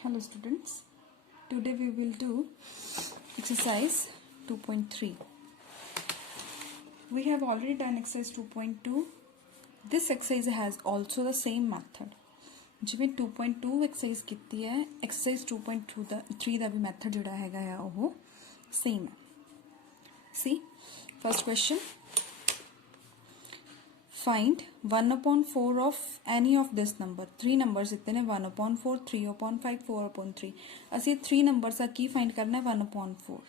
Hello students, today we will do exercise 2.3. We have already done exercise 2.2. This exercise has also the same method. जिवें 2.2 exercise कीती है, exercise 2.3 ਦਾ भी method ਜਿਹੜਾ ਹੈਗਾ ਆ ਉਹ same है. See, first question. Find 1/4 of any of this number. 3 numbers ਦਿੱਤੇ ਨੇ 1/4, 3/5, 4/3. ਅਸੀਂ 3 numbers ਦਾ ਕੀ find ਕਰਨਾ है 1/4.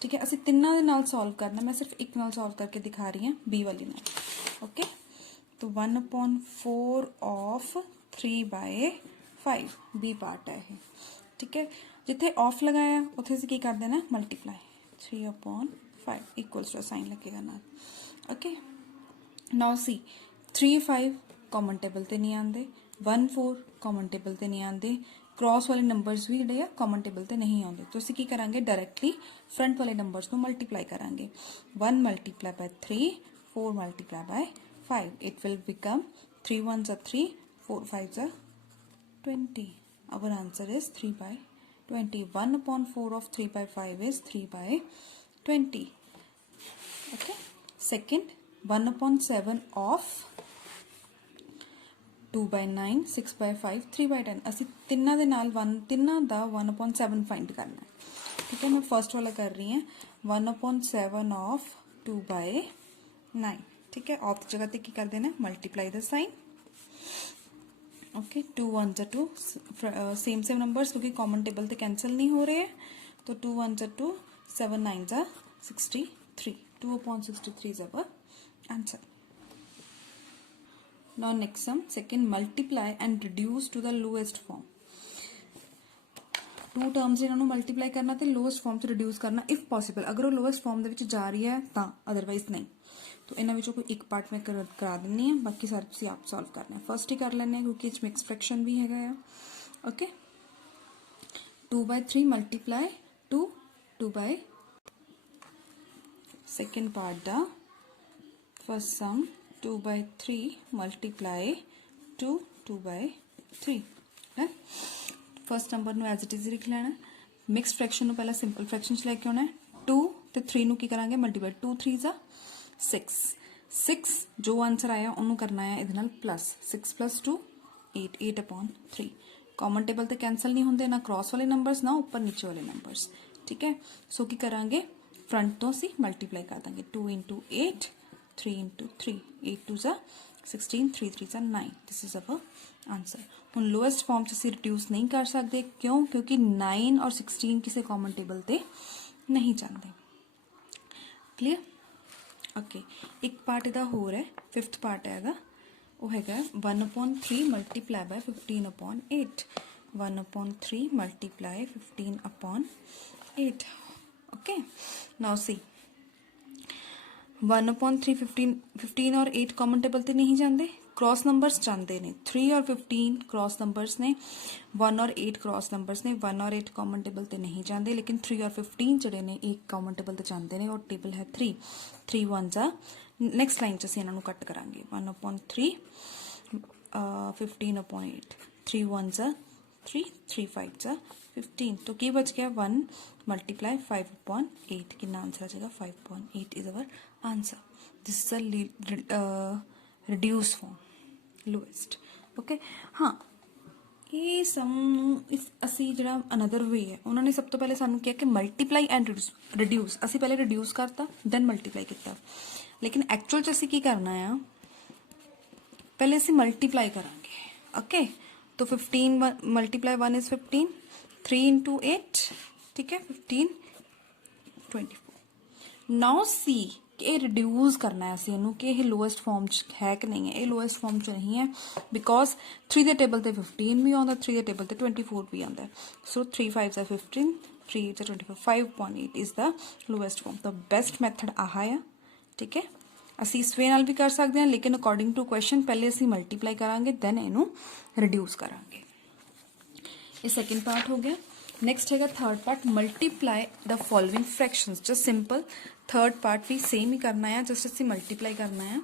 ठीक है, ਅਸੀਂ ਤਿੰਨਾਂ ਦੇ ਨਾਲ solve करना. मैं सिर्फ एक नाल solve करके दिखा रही हूँ B वाली नाल. ओके, तो 1/4 of 3/5 B पार्ट है ये. ठीक है, जिथे ऑफ लगाया उथे ਅਸੀਂ ਕੀ कर देना मल्टीप्लाई 3/5 इक्वल्स टू साइन लगेगा नाल. Okay, now see 3/5 common table ते नहीं आते, 1/4 कॉमन टेबल ते नहीं आते, क्रॉस वाले नंबर्स भी जोड़े कॉमन टेबल ते नहीं आते. तो असीं की करांगे डायरैक्टली फ्रंट वाले नंबर्स को मल्टीप्लाई करांगे. 1 multiply by 3, 4 multiply by 5. It will become 3 1s are 3, 4 5s are 20. Our answer is 3/20. 1/4 of 3/5 is 3/20. Okay. Second, 1/7 of 2/9, 6/5, 3/10. ਅਸੀਂ ਤਿੰਨਾਂ ਦੇ ਨਾਲ ਤਿੰਨਾਂ ਦਾ 1/7 फाइंड करना है. ठीक है, मैं फर्स्ट वाला कर रही हूँ 1/7 of 2/9. ठीक है, ऑफ जगह पे की कर देना multiply the sign. Okay, 2 1s are 2, same numbers क्योंकि कॉमन टेबल ते कैंसिल नहीं हो रहे हैं. तो 2 1s are 2, 7 9s are 63. 2/63 is our answer. Now next sum, second, multiply and reduce to the lowest form. Two terms इन्होंने multiply करना ते लोएस्ट फॉर्म से रिड्यूस करना इफ पॉसिबल. अगर वो लोएस्ट फॉर्म दे विच जा रही है तो अदरवाइज नहीं. तो इन्हां विचों कोई एक पार्ट में करा देनी है, बाकी सारे तुसीं आप सॉल्व करना है. फर्स्ट ही कर लेने हैं क्योंकि इस मिक्स फ्रैक्शन भी हैगा है. Okay, 2/3 multiply 2/. सेकेंड पार्ट दा फर्स्ट सम 2/3 मल्टीप्लाई 2/3. है फर्स्ट नंबर ਨੂੰ ਐਜ਼ ਇਟ ਇਜ਼ ਲਿਖ ਲੈਣਾ. ਮਿਕਸ ਫ੍ਰੈਕਸ਼ਨ ਨੂੰ ਪਹਿਲਾਂ ਸਿੰਪਲ ਫ੍ਰੈਕਸ਼ਨ ਚ ਲੈ ਕੇ ਆਉਣਾ ਹੈ. 2 ਤੇ 3 ਨੂੰ ਕੀ ਕਰਾਂਗੇ ਮਲਟੀਪਲਾਈ. 2 3s ਆ 6. ਜੋ ਆਨਸਰ ਆਇਆ ਉਹਨੂੰ ਕਰਨਾ ਹੈ ਇਹਦੇ ਨਾਲ ਪਲੱਸ. 6 + 2 8, 8/3. ਕਾਮਨ ਟੇਬਲ ਤੇ ਕੈਨਸਲ ਨਹੀਂ ਹੁੰਦੇ, ਨਾ ਕ੍ਰਾਸ ਵਾਲੇ ਨੰਬਰਸ ਨਾ ਉੱਪਰ ਨੀਚੇ ਵਾਲੇ ਨੰਬਰਸ. ਠੀਕ ਹੈ, ਸੋ ਕੀ ਕਰਾਂਗੇ फ्रंट तो असी मल्टीप्लाई कर देंगे. 2 × 8, 3 × 3, 8 2s are 16, 3 3s are 9. This is our answer. हम लोएस्ट फॉर्म से असी रिड्यूस नहीं कर सकते. क्यों? क्योंकि 9 और 16 किसी कॉमन टेबल ते नहीं जाते. क्लियर? ओके, एक पार्ट इहदा होर है, फिफ्थ पार्ट है इहदा, वो हैगा 1/3 multiply by 15/8. 1/3 multiply 15/8. Okay, now see 1/3 15 और 8 कॉमन टेबल ते नहीं जाते, क्रॉस नंबर्स जाते हैं. 3 और 15 क्रॉस नंबर्स ने, 1 और 8 क्रॉस नंबर्स ने. 1 और 8 कॉमन टेबल ते नहीं जाते, लेकिन 3 और 15 जोड़े ने एक कॉमन टेबल ते जाते हैं और टेबल है 3. 3 1s आ नैक्सट लाइन च असीं इन्हां नूं कट करांगे. 1/3 15/8. 3 1s आ 3, 3 5s आ 15. तो की बच गया 1 मल्टीप्लाई 5/8. कितना आंसर आ जाएगा 5/8 is our answer. This is a reduce form lowest. Okay, हाँ ये सम इस असी जो अनदर वे है, उन्होंने सब तो पहले सानू किया कि मल्टीप्लाई एंड रिड्यूस. असी पहले रिड्यूस करता दैन मल्टीप्लाई किया, लेकिन एक्चुअल च असी की करना है पहले असी मल्टीप्लाई करांगे. ओके, तो 15 मल्टीप्लाई 1 इज 15, 3 × 8. ठीक है, 15 24. नाउ सी कि रिड्यूस करना है असी इनू कि ये लोएस्ट फॉर्म च है कि नहीं है. ये लोएस्ट फॉर्म च नहीं है बिकॉज 3 के टेबल ते 15 भी आता, 3 के टेबल ते 24 भी आता है. So 3 5s are 15, 3 8s are 24. 5/8 is the lowest form. The best method ah है. ठीक है, असी इस वे नाल भी कर सकते हैं, लेकिन अकॉर्डिंग टू क्वेश्चन पहले असी मल्टीप्लाई करांगे दैन इनू रिड्यूस करांगे. ये सेकेंड पार्ट हो गया. नेक्स्ट है third part, multiply the following fractions. Just simple third part भी सेम ही करना है, जस्ट असी मल्टीप्लाई करना है.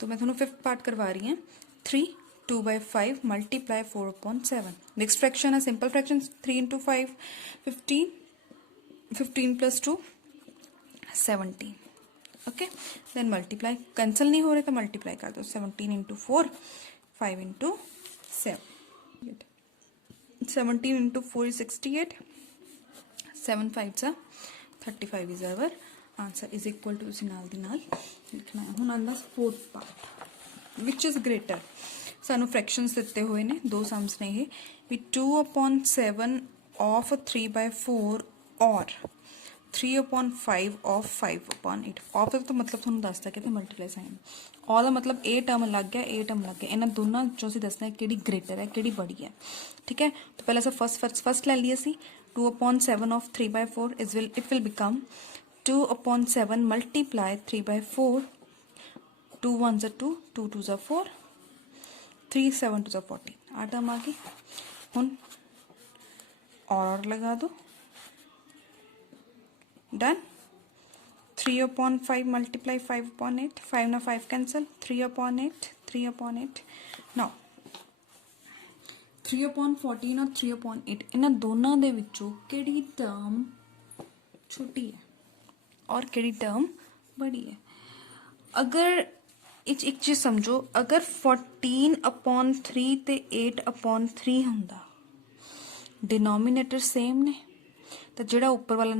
तो मैं थोड़ा फिफ्थ पार्ट करवा रही हूँ. 3 2/5 multiply 4/7. Next fraction है simple fraction 3 into 5 15 15 plus 2 17. Okay, then multiply, cancel नहीं हो रहे तो multiply कर दो 17 into 4 5 into 7 17 into 4 is 68 7 5s are 35 is our answer is equal to उसी नाल दी नाल लिखना है। हुण आंदा fourth part which is greater सानू फ्रैक्शंस दिते हुए ने दो सम्स ने ये भी 2/7 ऑफ 3/4 और 3/5 ऑफ 5/8 ऑफ तो मतलब थोड़ा दसता कि मल्टीप्लाई साइन और का मतलब ए टर्म लग गया ए टर्म लग गया इन्होंने दोनों चो असं दसना है कि ग्रेटर है कि बड़ी है। ठीक है, तो पहले अस फर्स्ट ले लिए असी 2/7 of 3/4 it will become 2/7 multiply 3/4 2 1s are 2 2 2s are 4 3 7 2s are 14 uh term आ गई। हुन और लगा दो डन 3/5 multiply 5/8 5 ना 5 कैंसल 3/8 3/8 नाउ 3/14 और 3/8 इन्हां दोनों दे विचों किहड़ी टर्म छोटी है और किहड़ी टर्म बड़ी है। अगर एक चीज समझो अगर 14/3 ते 8/3 हुंदा डिनोमीनेटर सेम ने तो जेड़ा ऊपर वाला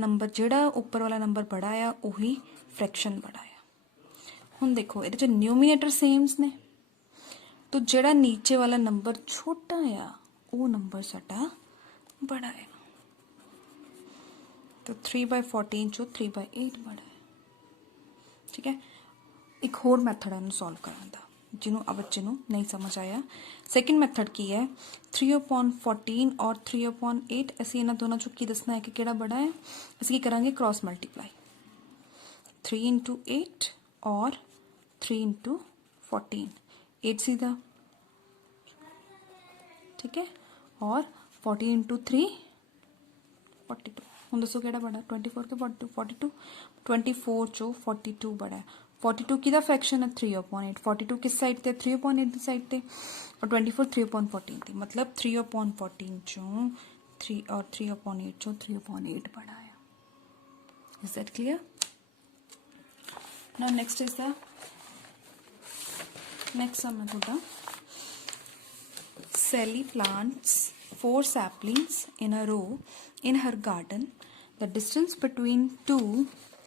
नंबर बड़ा आ उही फ्रैक्शन बड़ा आ। हुण देखो ये न्यूमीनेटर सेम्स ने तो जेड़ा नीचे वाला नंबर छोटा आ वो नंबर साडा बड़ा है। तो 3/14 चो 3/8 बड़ा है। ठीक है, एक होर मैथड है सॉल्व करने का जिन्हों आ बच्चे नहीं समझ आया। सैकेंड मैथड की है 3/14 और 3/8 असी इन्होंने दोनों चो की दसना है कि किहड़ा बड़ा है। असी की करांगे क्रॉस मल्टीप्लाई 3 into 8 और 3 into 14 8 सीधा। ठीक है, और 14 into 3 42 हम दसो किहड़ा बड़ा 24 के 42 42 24 चो 42 बड़ा है। 42 किहदा फ्रैक्शन है 3/8 42 किस साइड ते 3/8 दी साइड ते और 24 3/14 थी मतलब 3/14 चो 3 और 3/8 चो 3/8 बड़ा है। Is that clear? Now next is the next sum है थोड़ा Sally plants 4 saplings in a row in her garden. The distance between two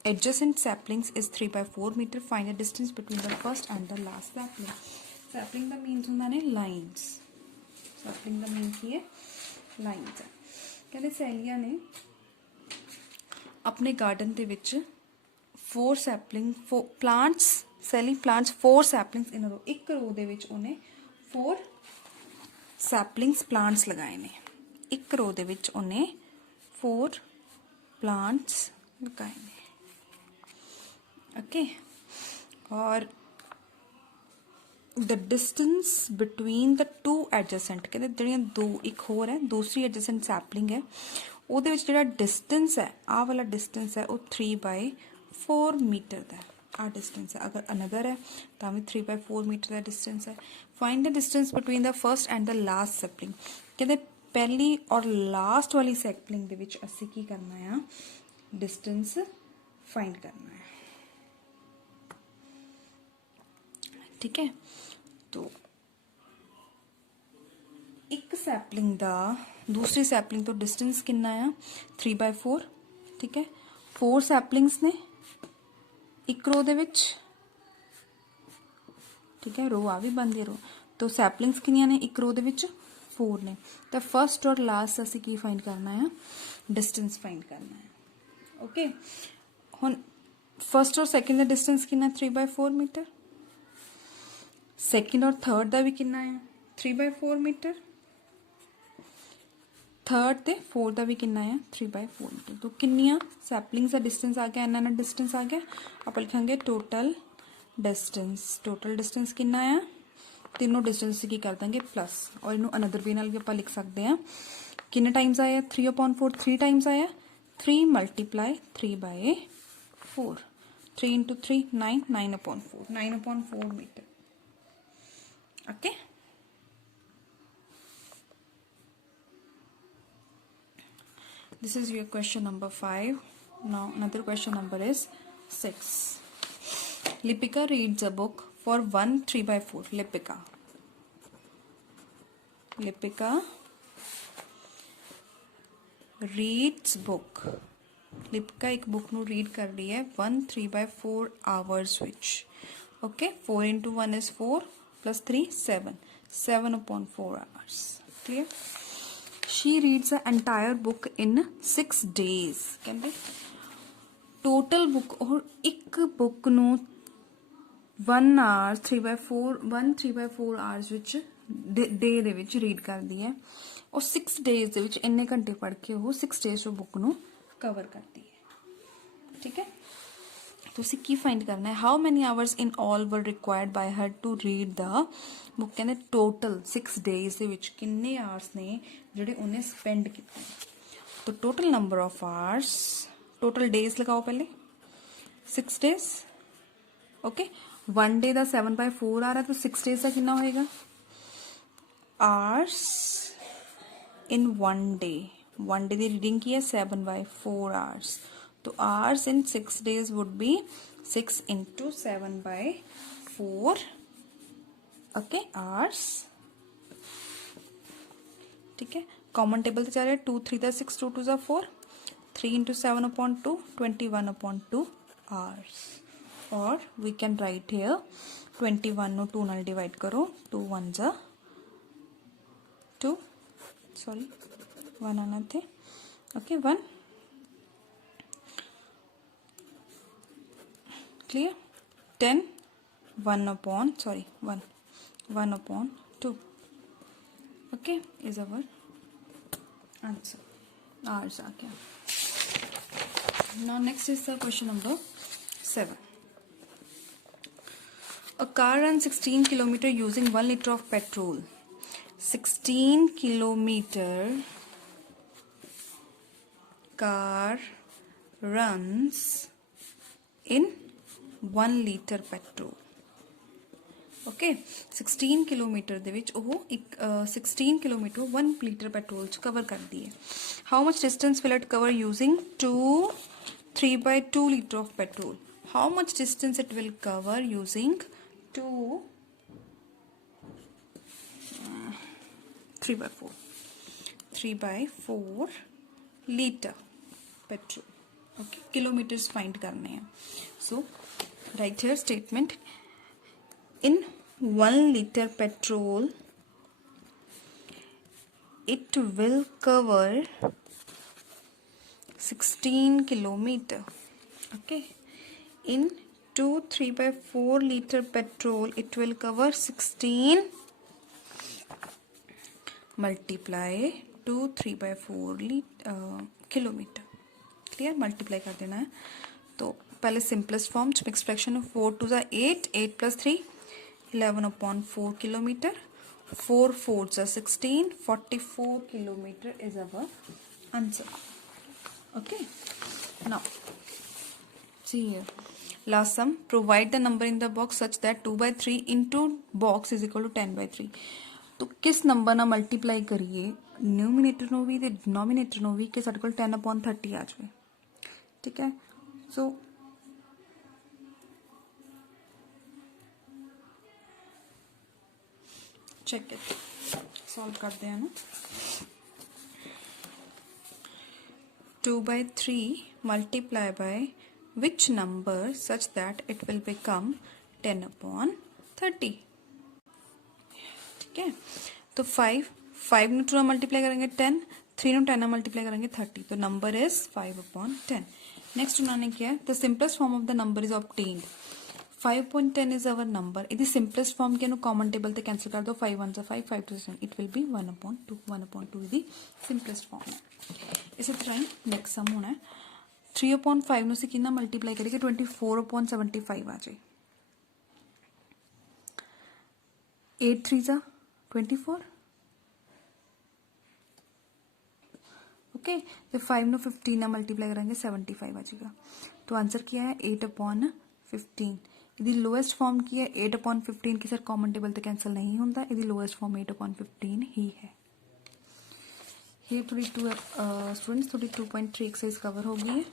adjacent saplings is 3/4 meter. Find the distance between the first and the last sapling. Sapling the means ਹੁੰਦਾ ने lines. Sapling the means की है lines है। कहते सैलिया ने अपने garden ਦੇ ਵਿੱਚ 4 sapling plants Sally plants 4 saplings in a row एक रो ਦੇ ਵਿੱਚ ਉਹਨੇ 4 सैपलिंग्स प्लांट्स लगाए ने एक रो दे विच उन्हें 4 प्लांट्स लगाए ने। ओके, और the distance between the two adjacent कहते जिहड़ियां दो एक होर है दूसरी एडजेसेंट सैपलिंग है उहदे विच जिहड़ा डिस्टेंस है आ वाला डिस्टेंस है वो 3/4 मीटर का आ डिस्टेंस है। अगर अनदर है तो भी 3/4 मीटर का डिस्टेंस है। Find the distance between the first and the last sapling कहते पहली और लास्ट वाली सैपलिंग दे विच असी की करना है डिस्टेंस फाइंड करना है। ठीक है, तो एक सैपलिंग दा दूसरी सैपलिंग तो डिस्टेंस कितना है 3/4। ठीक है, 4 सैपलिंग्स ने एक रो दे विच। ठीक है, रो आ भी बन गई रो तो सैपलिंग्स किनिया ने एक रो दे विच 4 ने तो फर्स्ट और लास्ट असी की फाइंड करना है डिस्टेंस फाइंड करना है। ओके, हुन फर्स्ट और सैकेंड का डिस्टेंस कितना 3/4 मीटर सैकेंड और थर्ड का भी कितना है 3/4 मीटर थर्ड ते फोर्थ का भी कितना है 3/4 मीटर। तो किन्नियां सैपलिंग्स का डिस्टेंस आ गया इन्ना डिस्टेंस आ गया आप लिखांगे टोटल डिस्टेंस कितना है तीनों डिस्टेंस की कर देंगे प्लस और इनू अनदर वे नाल भी आप लिख सकते हैं कितने टाइम्स आया 3/4 3 टाइम्स आया 3 multiply 3/4 3 into 3 9 9/4 9/4 metre. Okay, This is your question number 5. Now another question number is 6. Lipika reads a book for 1 3/4. Lipika reads book. Lipika एक बुक नू रीड कर रही है 1 3/4 hours which. Okay, 4 into 1 is 4 plus 3 7/4 hours. Clear? She reads the entire book in 6 days. कहते total book और एक book नू 1 hour 3/4 hours which day they which read करदी है और 6 days दे विच इन्ने घंटे पढ़ के वो 6 days वो बुक नू कवर करती है. ठीक है, तो उसे की फाइंड करना है. How many hours in all were required by her to read the book. कहने टोटल 6 days ਦੇ ਵਿੱਚ ਕਿੰਨੇ आवर्स ने ਜਿਹੜੇ ਉਹਨੇ स्पेंड ਕੀਤੇ. तो total number of hours, total days लगाओ पहले 6 days. ओके, 1 day ਦਾ 7/4 आ रहा है तो 6 days ਦਾ कितना होएगा. Hours in 1 day, 1 day the reading की है 7/4 hours. तो hours in 6 days would be 6 into 7/4. Okay, hours. ठीक है, कॉमन टेबल से जा रहे हैं 2 3 दा 6 2 2 दा 4 3 into 7/2 21/2 hours. और we can write here 21 no 2 ਨਾਲ डिवाइड करो 2 1 जा 2 सॉरी 1 आना थे. Okay 1 clear. 10 1/2 okay is our answer. Ours आ गया. Now next is the question number 7. A car runs 16 kilometer using 1 liter of petrol. 16 kilometer car runs in 1 liter petrol. Okay 16 kilometre ਦੇ ਵਿੱਚ ਉਹ 16 kilometre 1 litre petrol ਚ cover ਕਰਦੀ ਹੈ. How much distance will it cover using 2 3/2 litre of petrol. How much distance it will cover using 2 3/4 litre petrol. Okay, kilometres find करने हैं. So right here statement in 1 liter petrol it will cover 16 kilometer. Okay, in 2 3/4 liter petrol it will cover 16 multiply 2 3/4 kilometre. Clear, multiply कर देना है. तो पहले simplest form mix fraction 4 2 8 8 plus 3 11/4 kilometer. 4 4s are 16 44 kilometer is our answer. Okay, now see here last sum. Provide the number in the box such that 2/3 into box is equal to 10/3. तो किस number ना multiply करिए numerator no भी ते denominator no भी कि साडे कोल 10/30 आ जाए. ठीक है, सो check it. Solve करते हैं ना. 2/3 multiply by which number such that it will become 10/30. ठीक है, तो 5 नु 2 मल्टीप्लाई करेंगे 10, 3 नु 10 मल्टीप्लाई करेंगे 30. तो नंबर इज 5/10. नेक्स्ट उन्होंने क्या है, the simplest form of the number is obtained. 5.10 is our number. इधर simplest form के नु common table ते cancel कर दो. 5 1 5 5 2 7. It will be 1/2. 1/2 इधर simplest form है. इसी तरह next sum होना है 3/5 नु से कितना multiply करेंगे 24/75 आ जाए. 8 3s are 24. ओके, तो 5 नु 15 ना मल्टीप्लाई करेंगे 75 आ जाएगा. तो आंसर क्या है 8/15. यदि लोएस्ट फॉर्म की है 8/15 की सर कॉमन टेबल तो कैंसिल नहीं होता. यदि लोएस्ट फॉर्म 8/15 ही है. ये थोड़ी स्टूडेंट्स थोड़ी 2.3 एक्सरसाइज कवर हो गई है।